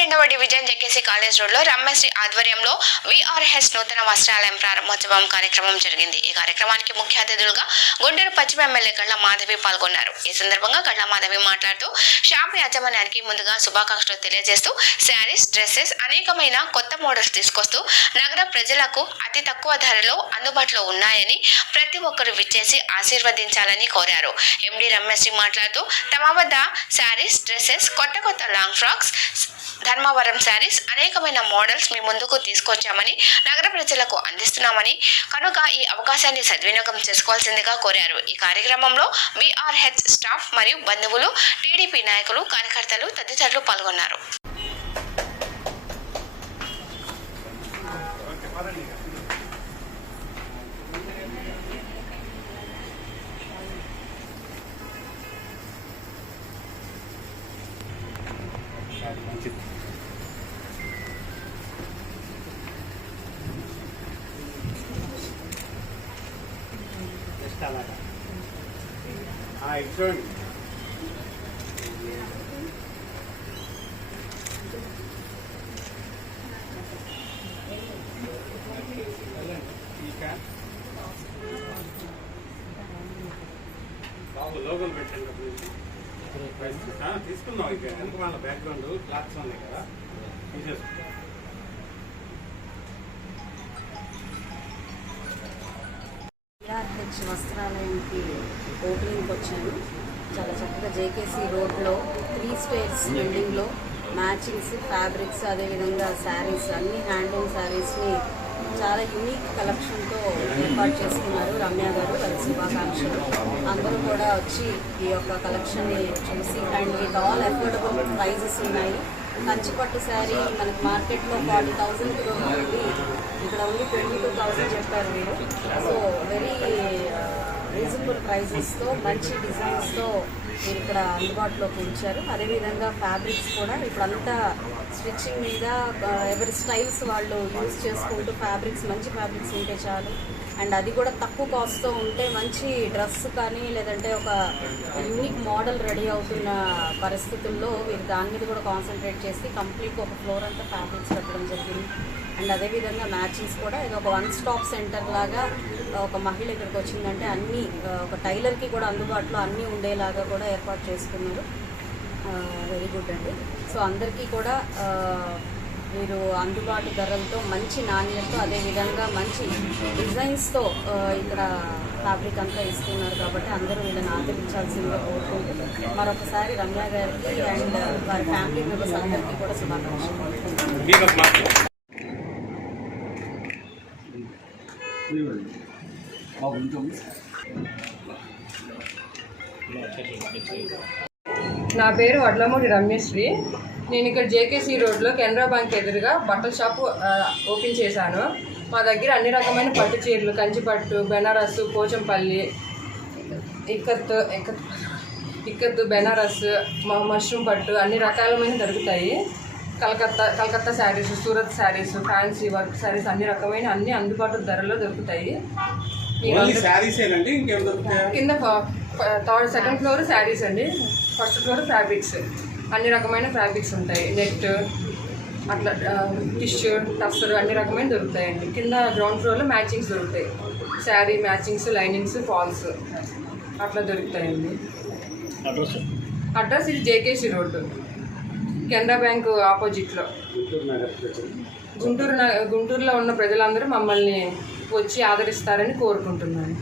పదమూడవ division జెకేసీ college రోడ్లో రమ్యశ్రీ ఆధ్వర్యంలో విఆర్ఎస్ నూతన వస్త్రాలయం ప్రారంభోత్సవం కార్యక్రమం జరిగింది. ఈ కార్యక్రమానికి ముఖ్య అతిథులుగా గుంటూరు పశ్చిమ ఎమ్మెల్యే గళ్ళ మాధవి పాల్గొన్నారు. ఈ సందర్భంగా గళ్ళ మాధవి మాట్లాడుతూ షాప్ యాజమాన్యానికి ముందుగా శుభాకాంక్షలు తెలియజేస్తూ శారీస్ డ్రెస్సెస్ అనేకమైన కొత్త మోడల్స్ తీసుకొస్తూ నగర ప్రజలకు అతి తక్కువ ధరలో అందుబాటులో ఉన్నాయని ప్రతి ఒక్కరు విచ్చేసి ఆశీర్వదించాలని కోరారు. ఎండి రమ్యశ్రీ మాట్లాడుతూ తమ వద్ద శారీస్ డ్రెస్సెస్ కొత్త కొత్త లాంగ్ ఫ్రాక్స్ ధర్మవరం శారీస్ అనేకమైన మోడల్స్ మీ ముందుకు తీసుకొచ్చామని నగర ప్రజలకు అందిస్తున్నామని కనుక ఈ అవకాశాన్ని సద్వినియోగం చేసుకోవాల్సిందిగా కోరారు. ఈ కార్యక్రమంలో బీఆర్హెచ్ స్టాఫ్ మరియు బంధువులు టీడీపీ నాయకులు కార్యకర్తలు తదితరులు పాల్గొన్నారు. జస్ట్ అలాగా ఆ, చూడండి. బాబు లోగోలు పెట్టండి తీసుకుందాం ఇక. వెనక వాళ్ళ బ్యాక్గ్రౌండ్ క్లాత్స్ ఉన్నాయి కదా. తీసేసుకుందాం విఆర్హెచ్ వస్త్రాలయంకి ఓపెనింగ్కి వచ్చాను. చాలా చక్కగా జేకేసీ రోడ్లో త్రీ స్టేర్స్ బిల్డింగ్లో మ్యాచింగ్స్ ఫ్యాబ్రిక్స్ అదేవిధంగా శారీస్ అన్ని హ్యాండ్లూమ్ శారీస్ని చాలా యూనిక్ కలెక్షన్తో ఏర్పాటు చేసుకున్నారు రమ్య గారు. వారి శుభాకాంక్షలు. అందరూ కూడా వచ్చి ఈ యొక్క కలెక్షన్ని చూసి and with all affordable prices ఉన్నాయి కంచిపట్టు శారీ మనకి మార్కెట్లో ఫార్టీ థౌసండ్ ఉంది. ఇక్కడ ఓన్లీ ట్వంటీ టూ థౌజండ్ చెప్పారు మీరు సో వెరీ రీజనబుల్ ప్రైజెస్తో మంచి డిజైన్స్తో మీరు ఇక్కడ అందుబాటులోకి ఉంచారు. అదేవిధంగా ఫ్యాబ్రిక్స్ కూడా ఇప్పుడు అంతా స్టిచ్చింగ్ మీద uh, ఎవరి స్టైల్స్ వాళ్ళు యూజ్ చేసుకుంటూ ఫ్యాబ్రిక్స్ మంచి ఫ్యాబ్రిక్స్ ఉంటే చాలు. అండ్ అది కూడా తక్కువ కాస్ట్తో ఉంటే మంచి డ్రెస్ కానీ లేదంటే ఒక యూనిక్ మోడల్ రెడీ అవుతున్న పరిస్థితుల్లో వీరు దాని మీద కూడా కాన్సన్ట్రేట్ చేసి కంప్లీట్ ఒక ఫ్లోర్ అంతా ఫ్యాబ్రిక్స్ పెట్టడం జరిగింది. అండ్ అదేవిధంగా మ్యాచింగ్స్ కూడా ఇది ఒక వన్ స్టాప్ సెంటర్ లాగా ఒక మహిళ ఇక్కడికి వచ్చిందంటే అన్నీ ఒక టైలర్కి కూడా అందుబాటులో అన్నీ ఉండేలాగా కూడా ఏర్పాటు చేసుకున్నారు. వెరీ గుడ్ అండి. సో అందరికీ కూడా మీరు అందుబాటు ధరలతో మంచి నాణ్యతతో అదేవిధంగా మంచి డిజైన్స్తో ఇక్కడ ఫ్యాబ్రిక్ అంతా ఇస్తున్నారు కాబట్టి అందరూ వీళ్ళని ఆదరించాల్సిందిగా కోరుకుంటూ మరొకసారి రమ్య గారికి అండ్ వారి ఫ్యామిలీ మెంబర్స్ అందరికీ కూడా శుభాకాంక్షలు. నా పేరు వడ్లమూడి రమ్యశ్రీ. నేను ఇక్కడ జేకేసీ రోడ్లో కెనరా బ్యాంక్ ఎదురుగా బట్టల షాపు ఓపెన్ చేశాను. మా దగ్గర అన్ని రకమైన పట్టు చీరలు కంచిపట్టు బెనారస్ పోచంపల్లి ఇక్కత్ ఇక్కత్ ఇక్కత్ బెనారస్ మష్రూమ్ పట్టు అన్ని రకాలమైన దొరుకుతాయి. కలకత్తా కలకత్తా శారీస్ సూరత్ శారీస్ ఫ్యాన్సీ వర్క్ శారీస్ అన్ని రకమైన అన్ని అందుబాటు ఇంకేం దొరుకుతాయా? కింద థర్డ్ సెకండ్ ఫ్లోర్ శారీస్ అండి. First floor fabrics. అన్ని రకమైన ఫ్యాబ్రిక్స్ ఉంటాయి. నెట్ అట్లా టిష్యూ టస్సర్ అన్ని రకమైన దొరుకుతాయండి. కింద గ్రౌండ్ ఫ్లోర్లో మ్యాచింగ్స్ దొరుకుతాయి. శారీ మ్యాచింగ్స్ లైనింగ్స్ ఫాల్స్ అట్లా దొరుకుతాయండి. అడ్రస్? ఇది జేకేసీ రోడ్డు. కెనరా బ్యాంక్ ఆపోజిట్లో. గుంటూరు గుంటూరులో ఉన్న ప్రజలందరూ మమ్మల్ని వచ్చి ఆదరిస్తారని కోరుకుంటున్నాను.